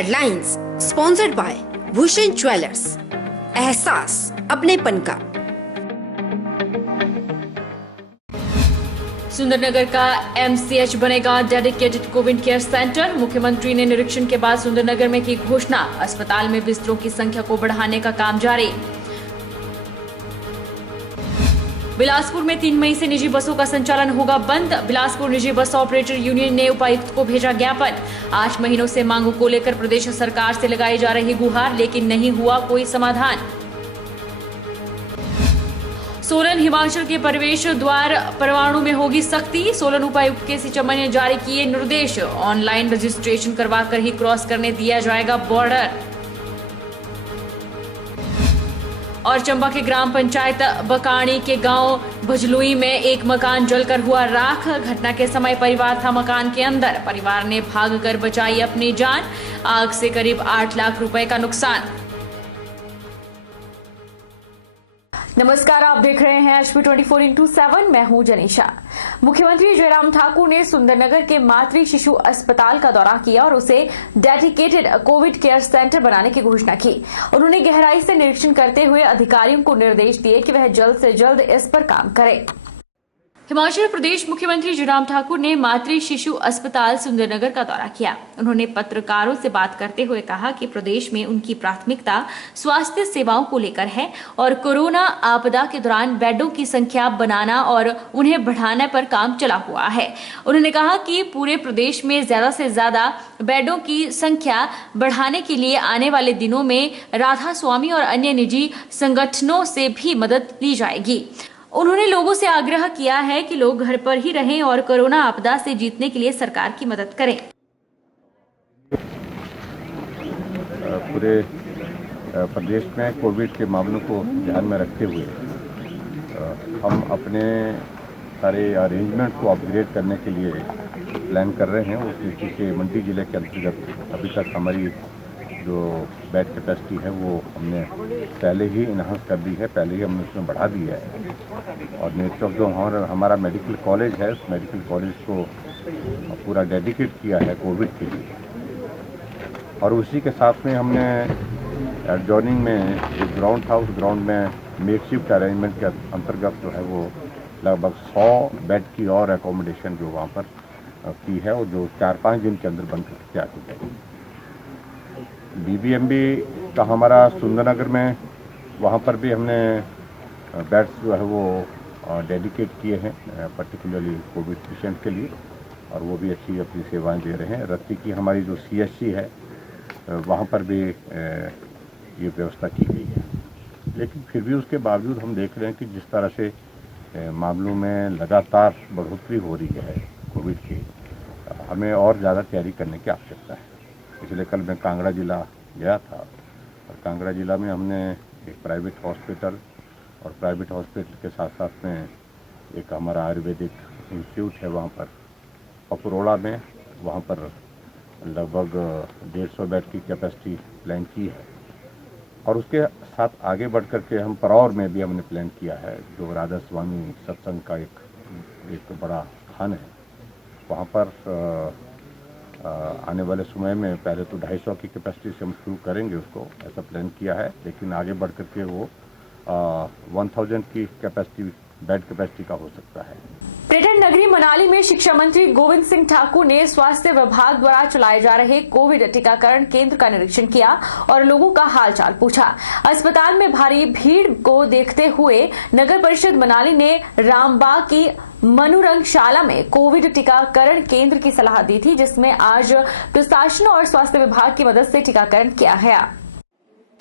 Headlines sponsored by Bhushan jewellers, एहसास अपनेपन का। सुंदरनगर का एमसीएच बनेगा डेडिकेटेड कोविड केयर सेंटर। मुख्यमंत्री ने निरीक्षण के बाद सुंदरनगर में की घोषणा। अस्पताल में बिस्तरों की संख्या को बढ़ाने का काम जारी। बिलासपुर में 3 मई से निजी बसों का संचालन होगा बंद। बिलासपुर निजी बस ऑपरेटर यूनियन ने उपायुक्त को भेजा ज्ञापन। 8 महीनों से मांगों को लेकर प्रदेश सरकार से लगाई जा रही गुहार, लेकिन नहीं हुआ कोई समाधान। सोलन हिमाचल के प्रवेश द्वार परवाणु में होगी सख्ती। सोलन उपायुक्त के चमन ने जारी किए निर्देश। ऑनलाइन रजिस्ट्रेशन करवाकर ही क्रॉस करने दिया जाएगा बॉर्डर। और चंबा के ग्राम पंचायत बकाणी के गांव भजलुई में एक मकान जलकर हुआ राख। घटना के समय परिवार था मकान के अंदर। परिवार ने भागकर बचाई अपनी जान। आग से करीब 8 लाख रुपए का नुकसान। नमस्कार, आप देख रहे हैं एचपी 24x7। मैं हूं जनीशा। मुख्यमंत्री जयराम ठाकुर ने सुंदरनगर के मातृ शिशु अस्पताल का दौरा किया और उसे डेडिकेटेड कोविड केयर सेंटर बनाने की घोषणा की। उन्होंने गहराई से निरीक्षण करते हुए अधिकारियों को निर्देश दिए कि वह जल्द से जल्द इस पर काम करें। हिमाचल प्रदेश मुख्यमंत्री जयराम ठाकुर ने मातृ शिशु अस्पताल सुंदरनगर का दौरा किया। उन्होंने पत्रकारों से बात करते हुए कहा कि प्रदेश में उनकी प्राथमिकता स्वास्थ्य सेवाओं को लेकर है और कोरोना आपदा के दौरान बेडों की संख्या बनाना और उन्हें बढ़ाने पर काम चला हुआ है। उन्होंने कहा कि पूरे प्रदेश में ज्यादा से ज्यादा बेडों की संख्या बढ़ाने के लिए आने वाले दिनों में राधा स्वामी और अन्य निजी संगठनों से भी मदद ली जाएगी। उन्होंने लोगों से आग्रह किया है कि लोग घर पर ही रहें और कोरोना आपदा से जीतने के लिए सरकार की मदद करें। पूरे प्रदेश में कोविड के मामलों को ध्यान में रखते हुए हम अपने सारे अरेंजमेंट को अपग्रेड करने के लिए प्लान कर रहे हैं। उस दृष्टि से मंडी जिले के अंतर्गत अभी तक हमारी जो बेड कैपेसिटी है वो हमने पहले ही इन्हांस कर दी है, पहले ही हमने उसमें बढ़ा दिया है। और नेक्स्ट ऑफ जो हमारा मेडिकल कॉलेज है, उस मेडिकल कॉलेज को पूरा डेडिकेट किया है कोविड के लिए। और उसी के साथ में हमने एडजॉइनिंग में एक ग्राउंड था, उस ग्राउंड में मेकशिफ्ट अरेंजमेंट के अंतर्गत जो है वो लगभग 100 बेड की और एकोमोडेशन जो वहाँ पर की है और जो 4-5 दिन के अंदर बनकर तैयार हो जाएगी। बीबीएमबी का हमारा सुंदरनगर में वहाँ पर भी हमने बेड्स जो है वो डेडिकेट किए हैं पर्टिकुलरली कोविड पेशेंट के लिए, और वो भी अच्छी अपनी सेवाएं दे रहे हैं। रत्ती की हमारी जो सीएचसी है वहाँ पर भी ये व्यवस्था की गई है। लेकिन फिर भी उसके बावजूद हम देख रहे हैं कि जिस तरह से मामलों में लगातार बढ़ोतरी हो रही है कोविड की, हमें और ज़्यादा तैयारी करने की आवश्यकता है। इसलिए कल मैं कांगड़ा जिला गया था और कांगड़ा जिला में हमने एक प्राइवेट हॉस्पिटल और प्राइवेट हॉस्पिटल के साथ साथ में एक हमारा आयुर्वेदिक इंस्टीट्यूट है वहाँ पर पपरोड़ा में, वहाँ पर लगभग 150 बेड की कैपेसिटी प्लान की है। और उसके साथ आगे बढ़ कर के हम परौर में भी हमने प्लान किया है, जो राधा स्वामी सत्संग का एक बड़ा स्थान है। वहाँ पर आने वाले समय में पहले तो 250 की कैपेसिटी से हम शुरू करेंगे उसको, ऐसा प्लान किया है। लेकिन आगे बढ़ करके वो 1000 की कैपेसिटी बेड कैपेसिटी का हो सकता है। पर्यटन नगरी मनाली में शिक्षा मंत्री गोविंद सिंह ठाकुर ने स्वास्थ्य विभाग द्वारा चलाए जा रहे कोविड टीकाकरण केंद्र का निरीक्षण किया और लोगों का हालचाल पूछा। अस्पताल में भारी भीड़ को देखते हुए नगर परिषद मनाली ने रामबाग की मनुरंगशाला में कोविड टीकाकरण केंद्र की सलाह दी थी, जिसमें आज प्रशासन और स्वास्थ्य विभाग की मदद से टीकाकरण किया गया।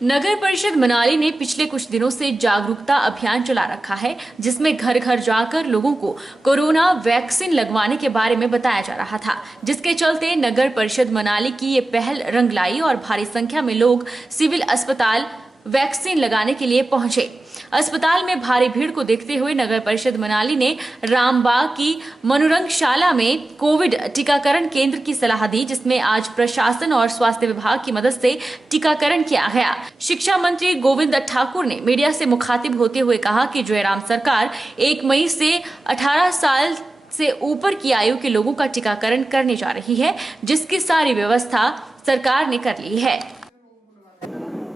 नगर परिषद मनाली ने पिछले कुछ दिनों से जागरूकता अभियान चला रखा है, जिसमें घर घर जाकर लोगों को कोरोना वैक्सीन लगवाने के बारे में बताया जा रहा था, जिसके चलते नगर परिषद मनाली की ये पहल रंग लाई और भारी संख्या में लोग सिविल अस्पताल वैक्सीन लगाने के लिए पहुंचे। अस्पताल में भारी भीड़ को देखते हुए नगर परिषद मनाली ने रामबाग की मनोरंगशाला में कोविड टीकाकरण केंद्र की सलाह दी, जिसमें आज प्रशासन और स्वास्थ्य विभाग की मदद से टीकाकरण किया गया। शिक्षा मंत्री गोविंद ठाकुर ने मीडिया से मुखातिब होते हुए कहा कि जयराम सरकार 1 मई से 18 साल से ऊपर की आयु के लोगों का टीकाकरण करने जा रही है, जिसकी सारी व्यवस्था सरकार ने कर ली है।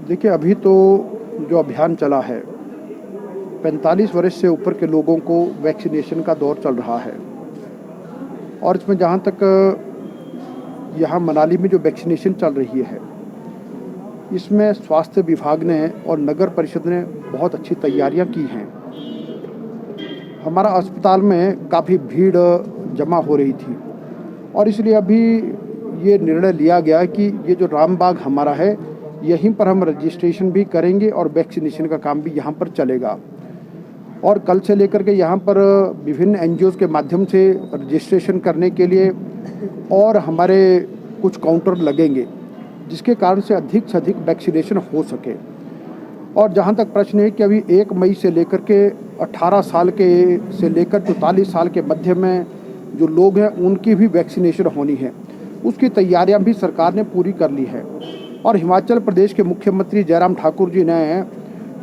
देखिए, अभी तो जो अभियान चला है 45 वर्ष से ऊपर के लोगों को वैक्सीनेशन का दौर चल रहा है और इसमें जहाँ तक यहाँ मनाली में जो वैक्सीनेशन चल रही है इसमें स्वास्थ्य विभाग ने और नगर परिषद ने बहुत अच्छी तैयारियां की हैं। हमारा अस्पताल में काफ़ी भीड़ जमा हो रही थी और इसलिए अभी ये निर्णय लिया गया कि ये जो रामबाग हमारा है यहीं पर हम रजिस्ट्रेशन भी करेंगे और वैक्सीनेशन का काम भी यहाँ पर चलेगा। और कल से लेकर के यहाँ पर विभिन्न NGOs के माध्यम से रजिस्ट्रेशन करने के लिए और हमारे कुछ काउंटर लगेंगे जिसके कारण से अधिक वैक्सीनेशन हो सके। और जहाँ तक प्रश्न है कि अभी 1 मई से लेकर के 18 साल के से लेकर 44 साल के मध्य में जो लोग हैं उनकी भी वैक्सीनेशन होनी है, उसकी तैयारियां भी सरकार ने पूरी कर ली है। और हिमाचल प्रदेश के मुख्यमंत्री जयराम ठाकुर जी ने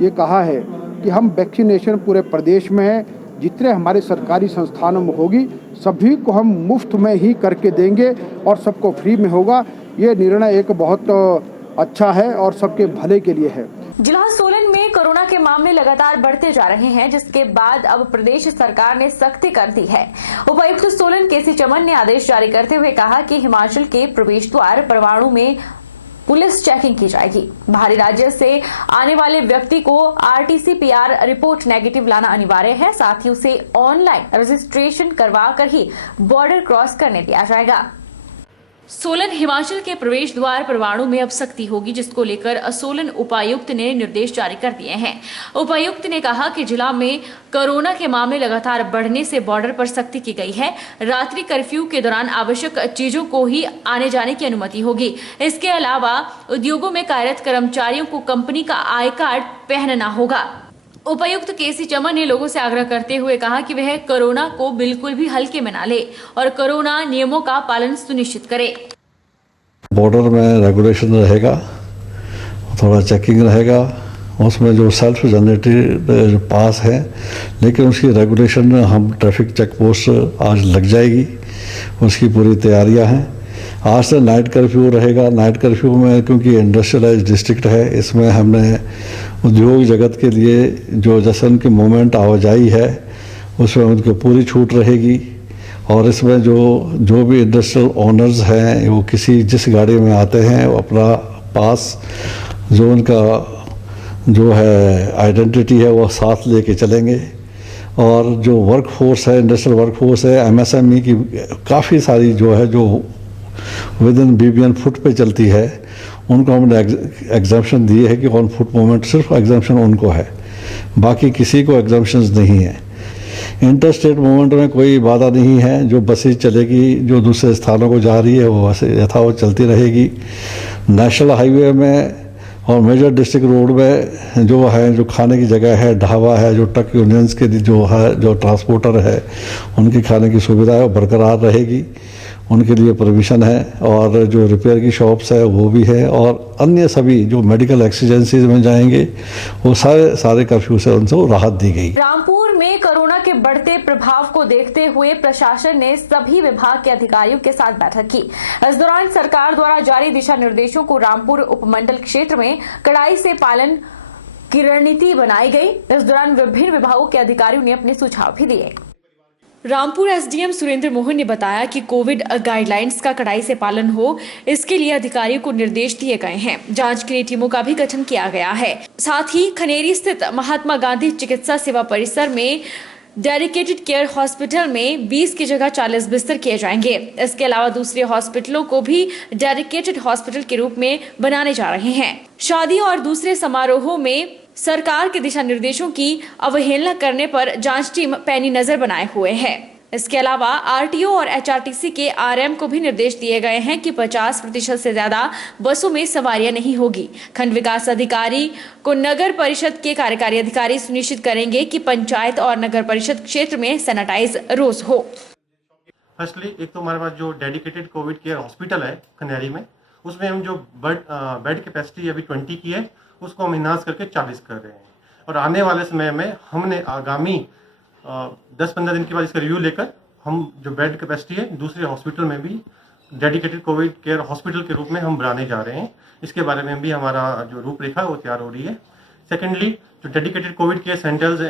ये कहा है कि हम वैक्सीनेशन पूरे प्रदेश में है, जितने हमारे सरकारी संस्थानों में होगी सभी को हम मुफ्त में ही करके देंगे और सबको फ्री में होगा। ये निर्णय एक बहुत अच्छा है और सबके भले के लिए है। जिला सोलन में कोरोना के मामले लगातार बढ़ते जा रहे हैं, जिसके बाद अब प्रदेश सरकार ने सख्ती कर दी है। उपायुक्त सोलन केसी चमन ने आदेश जारी करते हुए कहा कि हिमाचल के प्रवेश द्वार परवाणु में पुलिस चेकिंग की जाएगी। बाहरी राज्य से आने वाले व्यक्ति को RT-PCR रिपोर्ट नेगेटिव लाना अनिवार्य है। साथ ही उसे ऑनलाइन रजिस्ट्रेशन करवा कर ही बॉर्डर क्रॉस करने दिया जाएगा। सोलन हिमाचल के प्रवेश द्वार परवाणु में अब सख्ती होगी, जिसको लेकर सोलन उपायुक्त ने निर्देश जारी कर दिए हैं। उपायुक्त ने कहा कि जिला में कोरोना के मामले लगातार बढ़ने से बॉर्डर पर सख्ती की गई है। रात्रि कर्फ्यू के दौरान आवश्यक चीजों को ही आने जाने की अनुमति होगी। इसके अलावा उद्योगों में कार्यरत कर्मचारियों को कंपनी का आई कार्ड पहनना होगा। उपायुक्त केसी चमन ने लोगों से आग्रह करते हुए कहा कि वह कोरोना को बिल्कुल भी हल्के में ना ले और कोरोना नियमों का पालन सुनिश्चित करे। बॉर्डर में रेगुलेशन रहेगा, थोड़ा चेकिंग रहेगा, उसमें जो सेल्फ जनरेटेड पास है, लेकिन उसकी रेगुलेशन हम ट्रैफिक चेक पोस्ट आज लग जाएगी, उसकी पूरी तैयारियां हैं। आज से नाइट कर्फ्यू रहेगा। नाइट कर्फ्यू में क्योंकि इंडस्ट्रियलाइज डिस्ट्रिक्ट है, इसमें हमने उद्योग जगत के लिए जो जैसे उनकी मूवमेंट आवाजाही है उसमें उनकी पूरी छूट रहेगी। और इसमें जो भी इंडस्ट्रियल ओनर्स हैं वो किसी जिस गाड़ी में आते हैं वो अपना पास जो उनका जो है आइडेंटिटी है वो साथ लेके चलेंगे। और जो वर्क फोर्स है, इंडस्ट्रियल वर्क फोर्स है, MSME की काफ़ी सारी जो है जो विद इन BBN फुट पे चलती है, उनको हमने एग्जाम्पशन दिए है कि ऑन फुट मूवमेंट सिर्फ एग्जाम्पशन उनको है, बाकी किसी को एग्जाम्पशंस नहीं है। इंटर स्टेट मूवमेंट में कोई बाधा नहीं है। जो बसें चलेगी जो दूसरे स्थानों को जा रही है वो बसें यथावत चलती रहेगी। नेशनल हाईवे में और मेजर डिस्ट्रिक्ट रोड में जो है जो खाने की जगह है, ढाबा है, जो ट्रक यूनियंस के जो है जो ट्रांसपोर्टर है उनकी खाने की सुविधा है वो बरकरार रहेगी, उनके लिए परमिशन है। और जो रिपेयर की शॉप्स है वो भी है। और अन्य सभी जो मेडिकल एक्सीजेंसीज में जाएंगे वो सारे कर्फ्यू से उनको राहत दी गई। रामपुर में कोरोना के बढ़ते प्रभाव को देखते हुए प्रशासन ने सभी विभाग के अधिकारियों के साथ बैठक की। इस दौरान सरकार द्वारा जारी दिशा निर्देशों को रामपुर उपमंडल क्षेत्र में कड़ाई से पालन की रणनीति बनाई गई। इस दौरान विभिन्न विभागों के अधिकारियों ने अपने सुझाव भी दिए। रामपुर SDM सुरेंद्र मोहन ने बताया कि कोविड गाइडलाइंस का कड़ाई से पालन हो, इसके लिए अधिकारियों को निर्देश दिए गए हैं। जांच के लिए टीमों का भी गठन किया गया है। साथ ही खनेरी स्थित महात्मा गांधी चिकित्सा सेवा परिसर में डेडिकेटेड केयर हॉस्पिटल में 20 की जगह 40 बिस्तर किए जाएंगे। इसके अलावा दूसरे हॉस्पिटलों को भी डेडिकेटेड हॉस्पिटल के रूप में बनाने जा रहे हैं। शादी और दूसरे समारोहों में सरकार के दिशा निर्देशों की अवहेलना करने पर जांच टीम पैनी नजर बनाए हुए है। इसके अलावा RTO और HRTC के RM को भी निर्देश दिए गए हैं कि 50% से ज्यादा बसों में सवारियां नहीं होगी। खंड विकास अधिकारी को नगर परिषद के कार्यकारी अधिकारी सुनिश्चित करेंगे कि पंचायत और नगर परिषद क्षेत्र में सैनिटाइज रोज हो। फर्स्टली एक तो हमारे पास जो डेडिकेटेड कोविड केयर हॉस्पिटल है खनेरी में, उसमें हम जो बेड कैपेसिटी अभी 20 की है उसको हम इनहांस करके 40 कर रहे हैं। और आने वाले समय में हमने आगामी 10-15 दिन के बाद इसका रिव्यू लेकर हम जो बेड कैपेसिटी है दूसरे हॉस्पिटल में भी डेडिकेटेड कोविड केयर हॉस्पिटल के रूप में हम बनाने जा रहे हैं। इसके बारे में भी हमारा जो रूपरेखा है वो तैयार हो रही है। सेकेंडली, जो डेडिकेटेड कोविड केयर सेंटर्स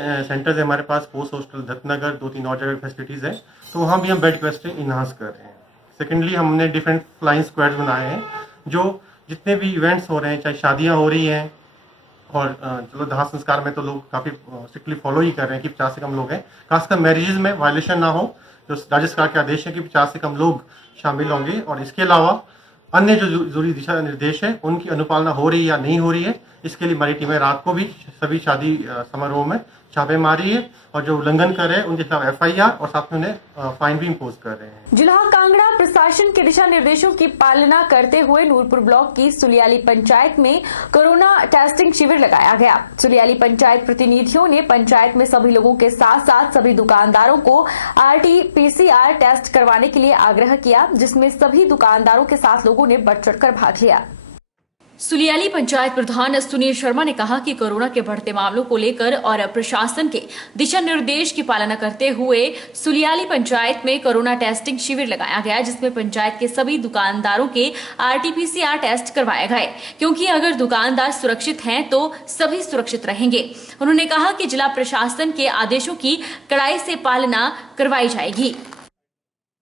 है हमारे पास पोस्ट हॉस्टल दत्तनगर, 2-3 और जगह फैसिलिटीज़ है, तो वहाँ भी हम बेड कैपेसिटी इन्हांस कर रहे हैं। सेकेंडली, हमने डिफरेंट फ्लाइंग स्क्वाड्स बनाए हैं, जो जितने भी इवेंट्स हो रहे हैं, चाहे शादियाँ हो रही हैं, और चलो दाह संस्कार में तो लोग काफ़ी स्ट्रिक्टली फॉलो ही कर रहे हैं कि 50 से कम लोग हैं। खासकर मैरिजेज में वायलेशन ना हो, जो राज्य सरकार के आदेश है कि 50 से कम लोग शामिल होंगे। और इसके अलावा अन्य जो जरूरी दिशा निर्देश है उनकी अनुपालना हो रही है या नहीं हो रही है, इसके लिए हमारी टीमें रात को भी सभी शादी समारोह में छापे मारी है, और जो उल्लंघन कर रहे हैं उनके खिलाफ FIR और साथ में उन्हें फाइन भी इम्पोज कर रहे हैं। जुलाहा कांगड़ा प्रशासन के दिशा निर्देशों की पालना करते हुए नूरपुर ब्लॉक की सुलियाली पंचायत में कोरोना टेस्टिंग शिविर लगाया गया। सुलियाली पंचायत प्रतिनिधियों ने पंचायत में सभी लोगों के साथ साथ सभी दुकानदारों को RT-PCR टेस्ट करवाने के लिए आग्रह किया, जिसमें सभी दुकानदारों के साथ लोगों ने बढ़ चढ़कर भाग लिया। सुलियाली पंचायत प्रधान सुनील शर्मा ने कहा कि कोरोना के बढ़ते मामलों को लेकर और प्रशासन के दिशा निर्देश की पालना करते हुए सुलियाली पंचायत में कोरोना टेस्टिंग शिविर लगाया गया, जिसमें पंचायत के सभी दुकानदारों के RT-PCR टेस्ट करवाए गए, क्योंकि अगर दुकानदार सुरक्षित हैं तो सभी सुरक्षित रहेंगे। उन्होंने कहा कि जिला प्रशासन के आदेशों की कड़ाई से पालना करवाई जाएगी।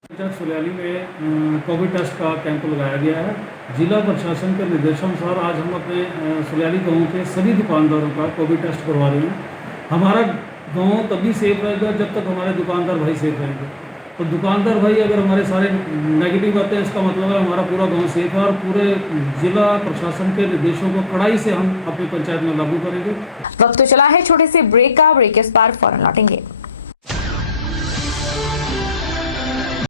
सुलियाली में कोविड टेस्ट का कैंप लगाया गया है। जिला प्रशासन के निर्देशानुसार आज हम अपने सुलियाली गांव के सभी दुकानदारों का कोविड टेस्ट करवा रहे हैं। हमारा गांव तभी सेफ रहेगा जब तक हमारे दुकानदार भाई सेफ रहेंगे। तो दुकानदार भाई अगर हमारे सारे नेगेटिव आते हैं, इसका मतलब है हमारा पूरा गांव सेफ है, और पूरे जिला प्रशासन के निर्देशों को कड़ाई से हम अपनी पंचायत में लागू करेंगे। वक्त तो चला है छोटे से ब्रेक का, ब्रेक के बाद फौरन लौटेंगे।